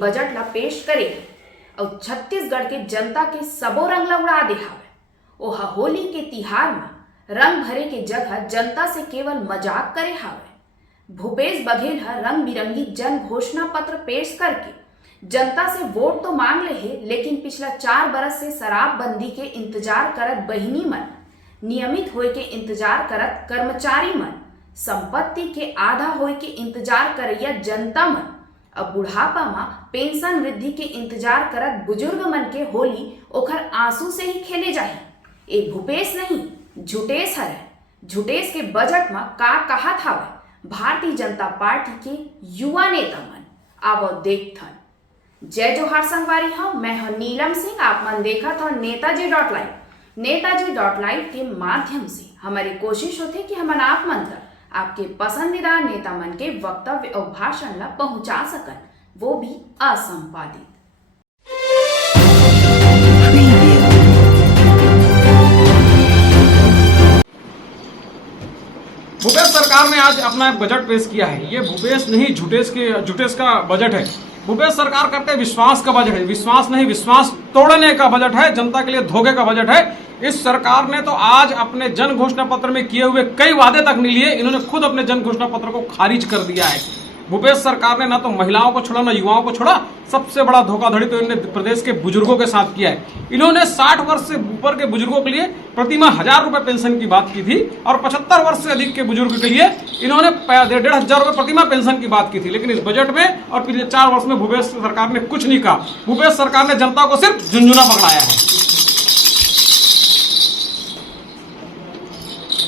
Budget ला पेश करे और छत्तीसगढ़ के जनता के सबो रंग ला उड़ा दे हावे। ओहा होली के तिहार में रंग भरे के जगह जनता से केवल मजाक करे हावे। भूपेश बघेल रंग बिरंगी जन घोषणा पत्र पेश करके जनता से वोट तो मांग ले है, लेकिन पिछला 4 बरस से शराबबंदी के इंतजार करत बहिनी मन, नियमित होए के इंतजार करत कर्मचारी मन, संपत्ति के आधा होए के इंतजार करैया जनता मन, अब बुढ़ापा में पेंशन वृद्धि के इंतजार करत बुजुर्ग मन के होली ओखर आंसू से ही खेले जाही। ए भूपेश नहीं, झुटेश हरे। झुटेश के बजट में का कहा था भारतीय जनता पार्टी के युवा नेता मन, आवो देखथन। जय जोहार संगवारी हो, मैं हूं नीलम सिंह। आप मन देखा था नेताजी.लाइव। नेताजी.लाइव के माध्यम से हमारी कोशिश होती कि हम आप मन तक आपके पसंदीदा नेता मन के वक्तव्य और भाषण ला पहुंचा सकन, वो भी असंपादित। भूपेश सरकार ने आज अपना बजट पेश किया है। ये भूपेश नहीं, झुटेश का बजट है। भूपेश सरकार करते विश्वास का बजट है। विश्वास नहीं, विश्वास तोड़ने का बजट है। जनता के लिए धोखे का बजट है। इस सरकार ने तो आज अपने जन घोषणा पत्र में किए हुए कई वादे तक नहीं लिए। इन्होंने खुद अपने जन घोषणा पत्र को खारिज कर दिया है। भूपेश सरकार ने ना तो महिलाओं को छोड़ा, ना युवाओं को छोड़ा। सबसे बड़ा धोखाधड़ी तो इन्होंने प्रदेश के बुजुर्गों के साथ किया है। इन्होंने 60 वर्ष से ऊपर के बुजुर्गों के लिए प्रतिमाह 1000 रुपए पेंशन की बात की थी और 75 वर्ष से अधिक के बुजुर्ग के लिए इन्होंने 1500 रुपए प्रतिमाह पेंशन की बात की थी। लेकिन इस बजट में और पिछले 4 वर्ष में भूपेश सरकार ने कुछ नहीं कहा। भूपेश सरकार ने जनता को सिर्फ झुंझुना पकड़ाया है।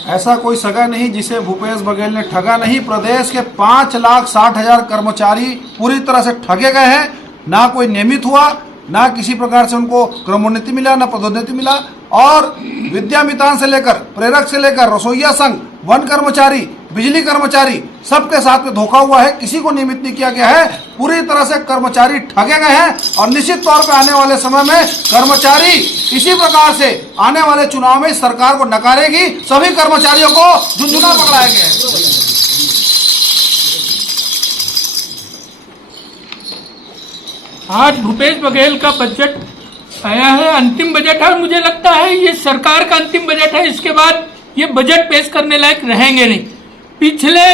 ऐसा कोई सगा नहीं जिसे भूपेश बघेल ने ठगा नहीं। प्रदेश के 5,60,000 कर्मचारी पूरी तरह से ठगे गए हैं। ना कोई नियमित हुआ, ना किसी प्रकार से उनको क्रमोन्नति मिला, ना पदोन्नति मिला। और विद्यामितान से लेकर प्रेरक से लेकर रसोईया संघ, वन कर्मचारी, बिजली कर्मचारी, सबके साथ में धोखा हुआ है। किसी को नियमित नहीं किया गया है। पूरी तरह से कर्मचारी ठगे गए हैं और निश्चित तौर पर आने वाले समय में कर्मचारी इसी प्रकार से आने वाले चुनाव में सरकार को नकारेगी। सभी कर्मचारियों को झुंझुना पकड़ाया गया है। आज भूपेश बघेल का बजट आया है, अंतिम बजट है और मुझे लगता है ये सरकार का अंतिम बजट है। इसके बाद ये बजट पेश करने लायक रहेंगे नहीं। पिछले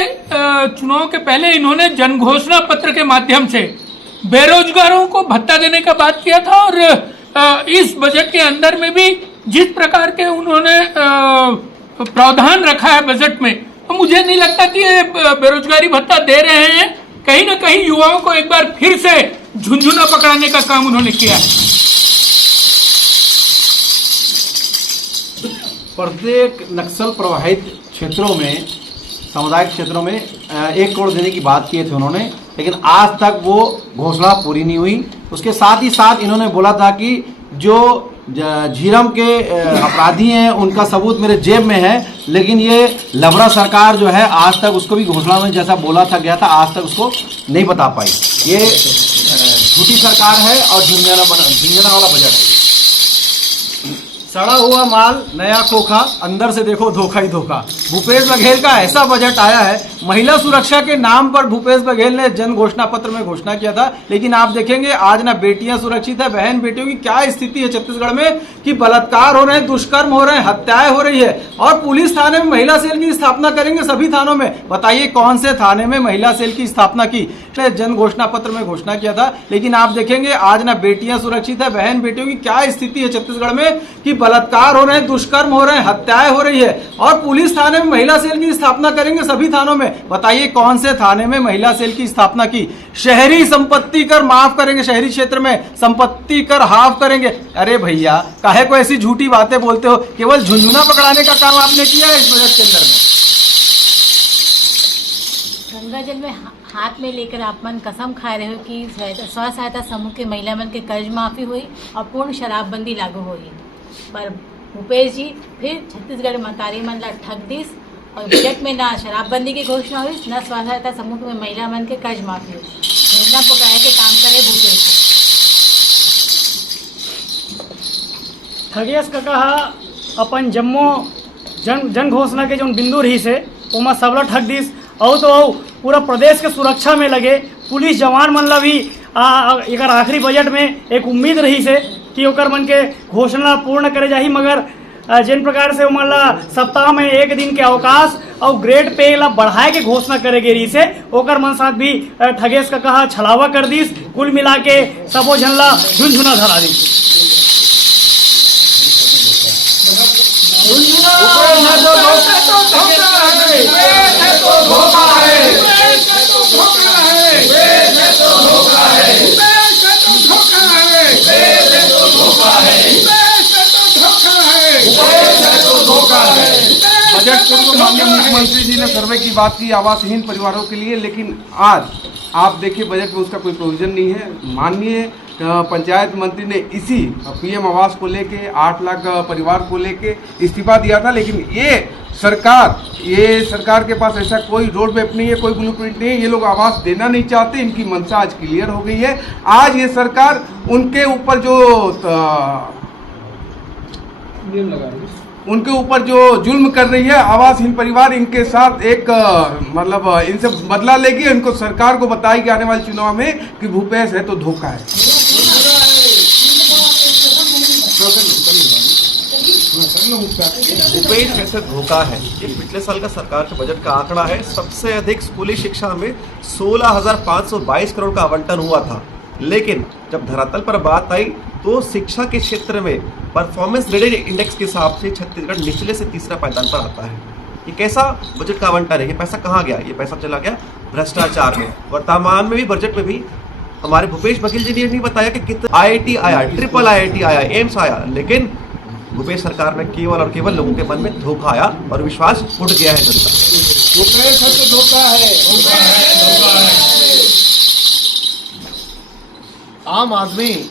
चुनाव के पहले इन्होंने जन घोषणा पत्र के माध्यम से बेरोजगारों को भत्ता देने का बात किया था और इस बजट के अंदर में भी जिस प्रकार के उन्होंने प्रावधान रखा है बजट में, तो मुझे नहीं लगता कि ये बेरोजगारी भत्ता दे रहे हैं। कहीं ना कहीं युवाओं को एक बार फिर से झुंझुना पकड़ाने का काम उन्होंने किया है। प्रत्येक नक्सल प्रभावित क्षेत्रों में, सामुदायिक क्षेत्रों में 1 करोड़ देने की बात किए थे उन्होंने, लेकिन आज तक वो घोषणा पूरी नहीं हुई। उसके साथ ही साथ इन्होंने बोला था कि जो झीरम के अपराधी हैं उनका सबूत मेरे जेब में है, लेकिन ये लबड़ा सरकार जो है आज तक उसको भी घोषणा में जैसा बोला था गया था आज तक उसको नहीं बता पाई। ये झूठी सरकार है और झुंझुना वाला बजट है। सड़ा हुआ माल नया खोखा, अंदर से देखो धोखा ही धोखा। भूपेश बघेल का ऐसा बजट आया है। महिला सुरक्षा के नाम पर भूपेश बघेल ने जन घोषणा पत्र में घोषणा किया था, लेकिन आप देखेंगे आज ना बेटियां सुरक्षित है। बहन बेटियों की क्या स्थिति है छत्तीसगढ़ में कि बलात्कार हो रहे हैं, दुष्कर्म हो रहे हैं, हत्याएं हो रही है। और पुलिस थाने में महिला सेल की स्थापना करेंगे सभी थानों में। बताइए कौन से थाने में महिला सेल की स्थापना की? जन घोषणा पत्र में घोषणा किया था, लेकिन आप देखेंगे आज ना बेटियां सुरक्षित है। बहन बेटियों की क्या स्थिति है छत्तीसगढ़ में कि बलात्कार हो रहे हैं, दुष्कर्म हो रहे हैं, हत्याएं हो रही है। और पुलिस थाने में महिला सेल की स्थापना करेंगे सभी थानों में। बताइए कौन से थाने में महिला सेल की स्थापना की? शहरी संपत्ति कर माफ करेंगे, शहरी क्षेत्र में संपत्ति कर हाफ करेंगे। अरे भैया, काहे को ऐसी झूठी बातें बोलते हो? केवल झुंझुना पकड़ाने का काम आपने किया है इस बजट के अंदर में। गंगा जल में हाथ में लेकर आप मन कसम खा रहे हो कि स्व सहायता समूह के महिला मन के कर्ज माफी हुई और पूर्ण शराबबंदी लागू हुई। पर भूपेश जी फिर छत्तीसगढ़ मतारी मन ला ठग दिस और बजट में ना शराबबंदी की घोषणा हुई, न स्व सहायता समूह में महिला मन के कर्ज माफी हुई। झुंझुना पकड़ाए के काम करे भूपेश। खगेश का कहा अपन जम्मो जन घोषणा के जो बिंदु रही से ओमा सबला ठग दिस और तो पूरा प्रदेश के सुरक्षा में लगे पुलिस जवान मन ला भी एकर आखिरी बजट में एक उम्मीद रही से कि ओकर मन के घोषणा पूर्ण करे जाही, मगर जिन प्रकार से मान ला सप्ताह में एक दिन के अवकाश और ग्रेड पे ला बढ़ाए के घोषणा करे गेरी से ओकर मन साथ भी ठगेश का कहा छलावा कर दीस। कुल मिला के सबो झनला झुनझुना धरा दी। बजट पूर्व माननीय मुख्यमंत्री जी ने सर्वे की बात की आवासहीन परिवारों के लिए, लेकिन आज आप देखिए बजट में उसका कोई प्रोविजन नहीं है। माननीय पंचायत मंत्री ने इसी पीएम आवास को लेके 8 लाख परिवार को लेके इस्तीफा दिया था, लेकिन ये सरकार के पास ऐसा कोई रोड मैप नहीं है, कोई ब्लूप्रिंट नहीं है। ये लोग आवास देना नहीं चाहते, इनकी मंशा आज क्लियर हो गई है। आज ये सरकार उनके ऊपर जो जुल्म कर रही है, आवासहीन परिवार इनके साथ एक इनसे बदला लेगी। इनको सरकार को बताएगी आने वाले चुनाव में कि भूपेश है तो धोखा है। भूपेश ऐसे धोखा है। ये पिछले साल का सरकार के बजट का आंकड़ा है। सबसे अधिक स्कूली शिक्षा में 16,522 करोड़ का आवंटन हुआ था, लेकिन जब धरातल पर बात आई तो शिक्षा के क्षेत्र में परफॉर्मेंस ग्रेडेड इंडेक्स के हिसाब से छत्तीसगढ़ निचले से तीसरा पायदान पर आता है। ये कैसा बजट का आवंटन है? ये पैसा कहाँ गया? ये पैसा चला गया भ्रष्टाचार में। वर्तमान में भी बजट में भी हमारे भूपेश बघेल जी ने नहीं बताया कि कितना IIT आया, ट्रिपल IIT आया, एम्स आया, लेकिन भूपेश सरकार में केवल और केवल लोगों के मन में धोखा आया और विश्वास उठ गया है जनता। भूपेश है तो धोखा है। आम आदमी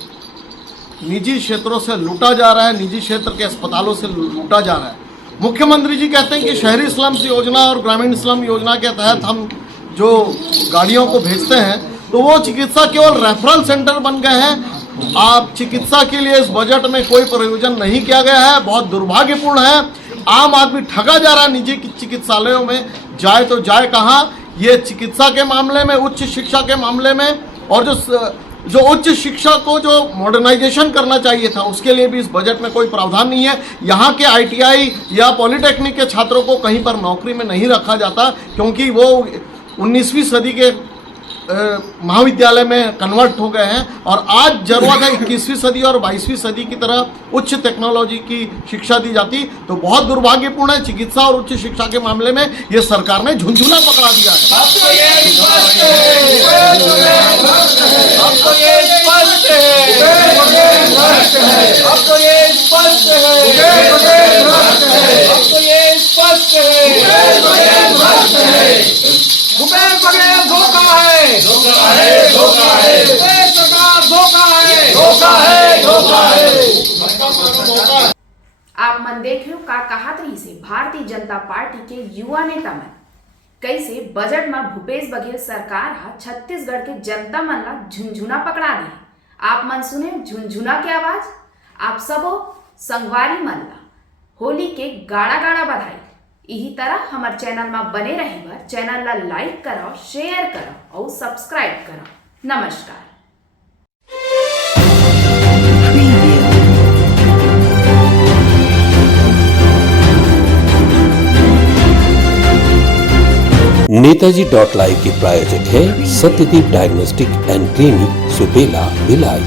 निजी क्षेत्रों से लूटा जा रहा है, निजी क्षेत्र के अस्पतालों से लूटा जा रहा है। मुख्यमंत्री जी कहते हैं कि शहरी स्लम्स योजना और ग्रामीण स्लम योजना के तहत हम जो गाड़ियों को भेजते हैं तो वो चिकित्सा केवल रेफरल सेंटर बन गए हैं। आप चिकित्सा के लिए इस बजट में कोई प्रयोजन नहीं किया गया है, बहुत दुर्भाग्यपूर्ण है। आम आदमी ठगा जा रहा है निजी चिकित्सालयों में, जाए तो जाए कहाँ। ये चिकित्सा के मामले में, उच्च शिक्षा के मामले में, और जो उच्च शिक्षा को जो मॉडर्नाइजेशन करना चाहिए था उसके लिए भी इस बजट में कोई प्रावधान नहीं है। यहाँ के ITI या पॉलिटेक्निक के छात्रों को कहीं पर नौकरी में नहीं रखा जाता, क्योंकि वो 19वीं सदी के महाविद्यालय में कन्वर्ट हो गए हैं और आज जरूरत है 21वीं सदी और 22वीं सदी की तरह उच्च टेक्नोलॉजी की शिक्षा दी जाती। तो बहुत दुर्भाग्यपूर्ण है, चिकित्सा और उच्च शिक्षा के मामले में ये सरकार ने झुंझुना पकड़ा दिया है। भूपेश बघेल धोखा है, धोखा है, धोखा है। भूपेश सरकार धोखा है, धोखा है, धोखा है। आप मन देख लो का कहात रही से भारतीय जनता पार्टी के युवा नेता मन कैसे बजट में भूपेश बघेल सरकार हा छत्तीसगढ़ के जनता मन ला झुंझुना पकड़ा दी। आप मन सुने झुंझुना के आवाज। आप सबो संगवारी मन ला होली के गाड़ा गाड़ा बधाई। यही तरह हमारे चैनल में बने रहिए। चैनल ला लाइक करो, शेयर करो और सब्सक्राइब करो। नमस्कार। नेताजी.live के प्रायोजक है Satyadeep diagnostic and clinic, Supela, Bhilai.